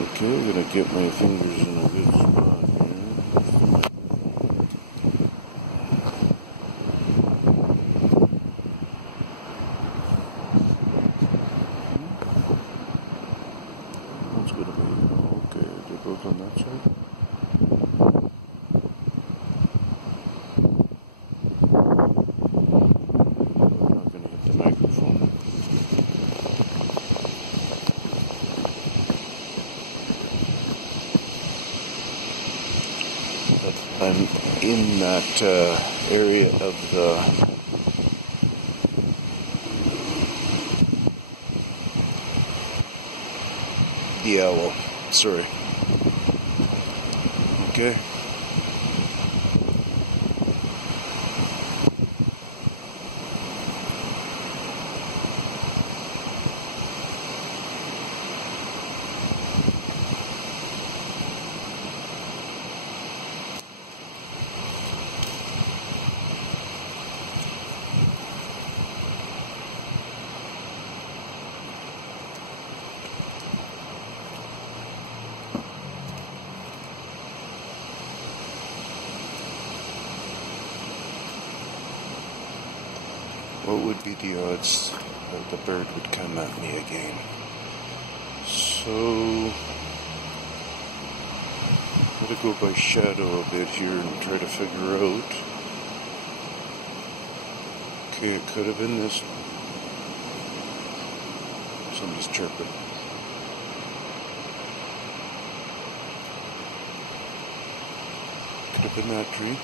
Okay, I'm gonna get my fingers in a good spot here. That's gonna be okay. They're both on that side. I'm not gonna hit the microphone. But I'm in that area of the owl. Sorry. Okay. What would be the odds that the bird would come at me again? So, I'm gonna go by shadow a bit here and try to figure out. Okay, it could have been this. Somebody's chirping. Could have been that tree.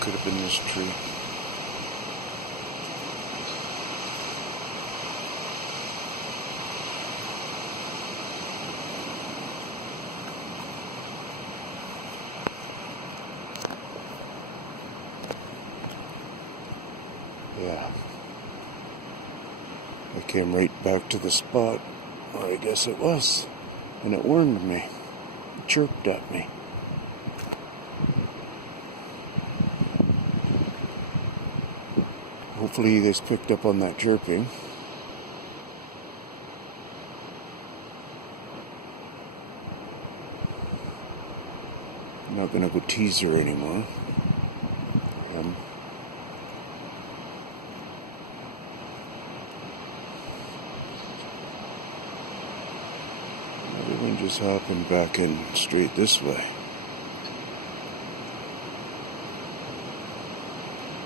Could have been this tree. Yeah. I came right back to the spot where I guess it was, and it warned me. It chirped at me. Hopefully you guys picked up on that chirping. I'm not gonna go tease her anymore. Everything just happened back in straight this way.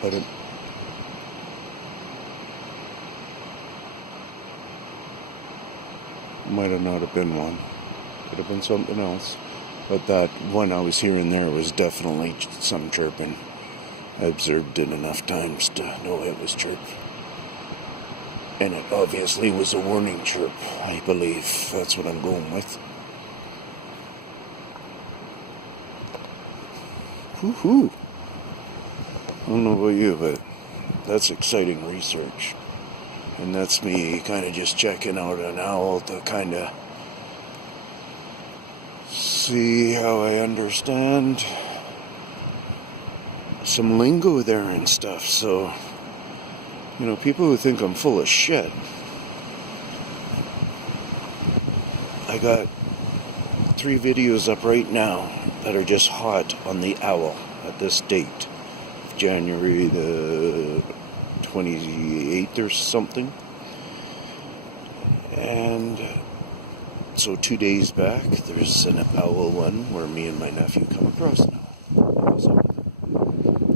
But it might have not have been one. Could have been something else. But that one I was hearing there was definitely some chirping. I observed it enough times to know it was chirp. And it obviously was a warning chirp, I believe. That's what I'm going with. Woohoo! I don't know about you, but that's exciting research. And that's me kind of just checking out an owl to kind of see how I understand some lingo there and stuff. So, you know, people who think I'm full of shit, I got 3 videos up right now that are just hot on the owl at this date, January the 28th or something. And so 2 days back, there's an owl one where me and my nephew come across an owl. So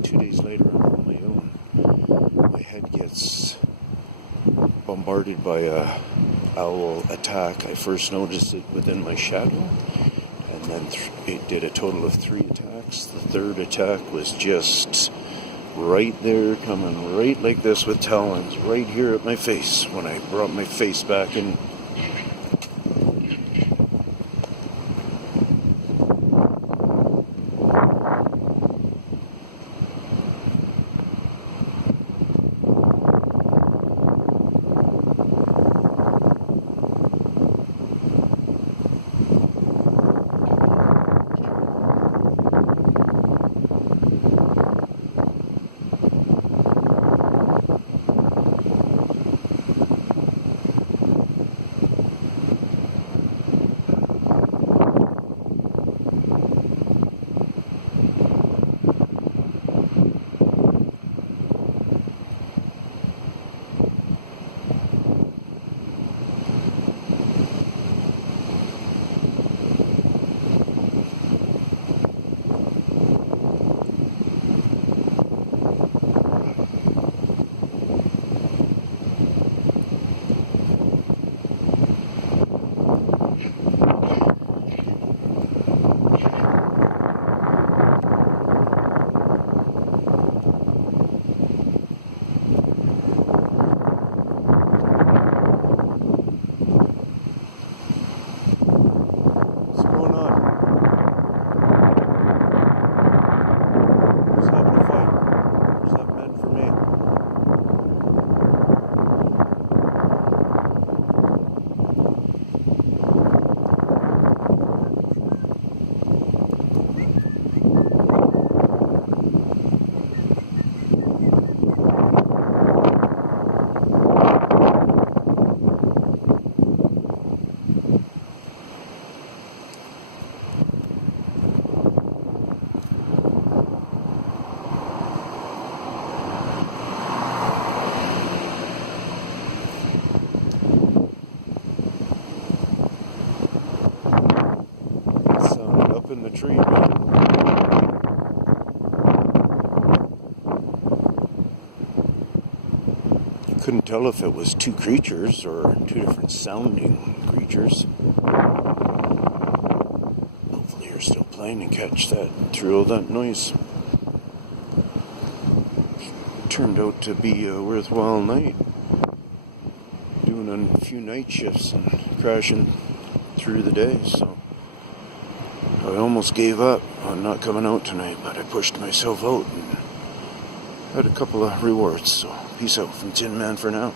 2 days later, I'm on my own. My head gets bombarded by a owl attack. I first noticed it within my shadow, and then it did a total of 3 attacks. The third attack was just right there, coming right like this with talons, right here at my face when I brought my face back in. couldn't tell if it was two creatures or two different sounding creatures. Hopefully you're still playing and catch that through all that noise. Turned out to be a worthwhile night. Doing a few night shifts and crashing through the day, so I almost gave up on not coming out tonight, but I pushed myself out and had a couple of rewards, so peace out from Tinman for now.